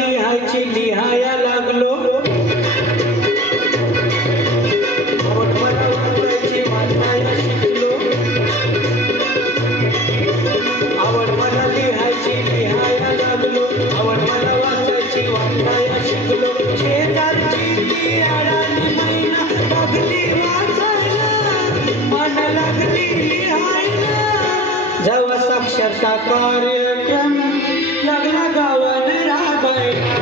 लिहायची लिहाया लागलो, आवड मला वाचायची वाचायला शिकलो, आवड मला लिहायची लिहाया लागलो, आवड मला वाचायची वाचायला शिकलो. शेजारची ती अडाणी मैना लागली वाचायला, मन लागली लिहायला. जेव्हा साक्षरता कार्यक्रम लागला गावाने राबायला,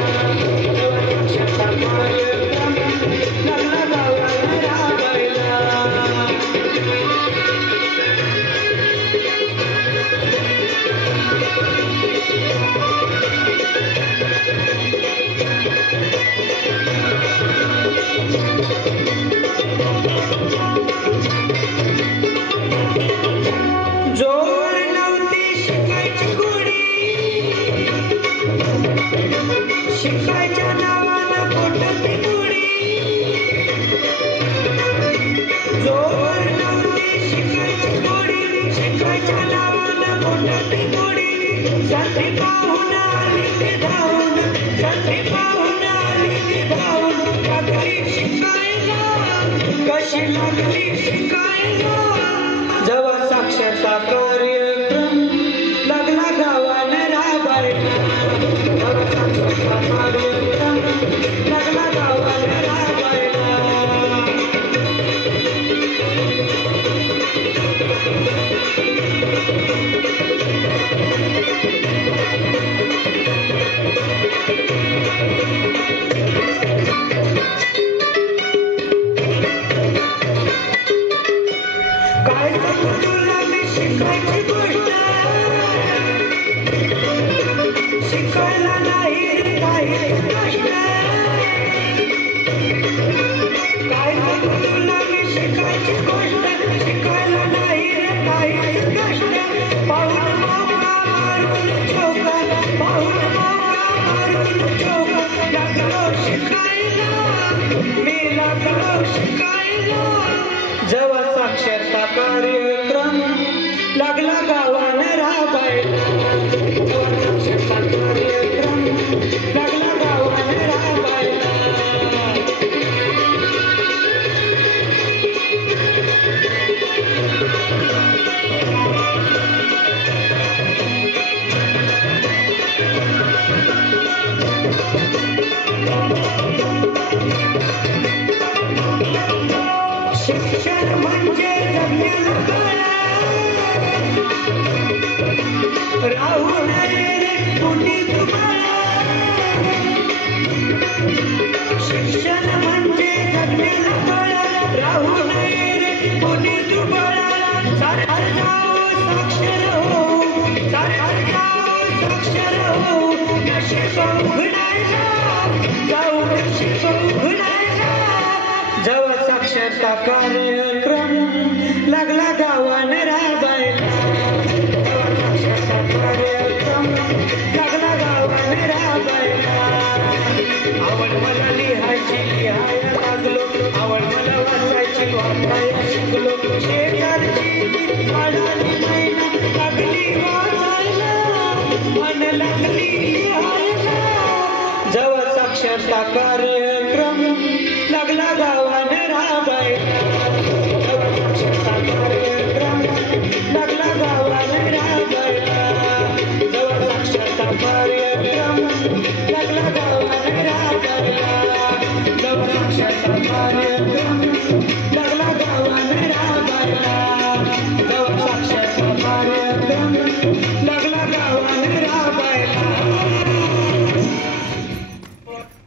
जेव्हा साक्षरता कार्यक्रम लागला गावाने राबायला. जोर नव्हती शिकायची गोडी, शिकायच्या नावानं पोटाची गोडी. जोर नव्हती शिकायची गोडी, शिकायच्या नावानं पोटाची गोडी. संधी पाहून आली ती धावून, संधी पाहून आली ती धावून. लागली शिकायला, कशी लागली शिकायला. जेव्हा साक्षरता कार्यक्रम लागला गावाने राबायला, जेव्हा साक्षरता कार्यक्रम लागला गावाने राबायला. काय सांगू तुला मी शिकायची गोष्ट, शिकायला नाही रे काही कष्ट. काय सांगू तुला मी शिकायची गोष्ट, शिकायला नाही रे काही कष्ट. पाहून मौका मारून चौका, पाहून मौका मारून चौका. लागलो शिकायला, मी लागलो शिकायला. जेव्हा साक्षरता कार्यक्रम लागला गावाने राबायला, जेव्हा साक्षरता कार्यक्रम लागला गावाने राबायला. शिक्षण म्हणजे जगण्याला कळा, राहू नये रे कुणी तुम्हाला. शिक्षण म्हणजे जगण्याला कळा, राहू नये रे कुणी तुम्हाला. सारखं जाऊ साक्षर हो, सारखं जाऊ साक्षर हो. नशीब उघडायला जाऊ, नशीब उघडायला. जेव्हा साक्षरता कार्यक्रम लागला गावाने राबायला, जेव्हा साक्षरता कार्यक्रम लागला गावाने राबायला. आवड मला लिहायची लिहायला लागलो, आवड मला वाचायची वाचायला शिकलो. शेजारची ती अडाणी मैना लागली वाचायला, मन लागली लिहायला. जेव्हा साक्षरता कार्यक्रम लागला गावाने राबायला, जेव्हा साक्षरता कार्यक्रम लागला गावाने राबायला. जेव्हा साक्षरता कार्यक्रम लागला गावाने राबायला, जेव्हा साक्षरता कार्यक्रम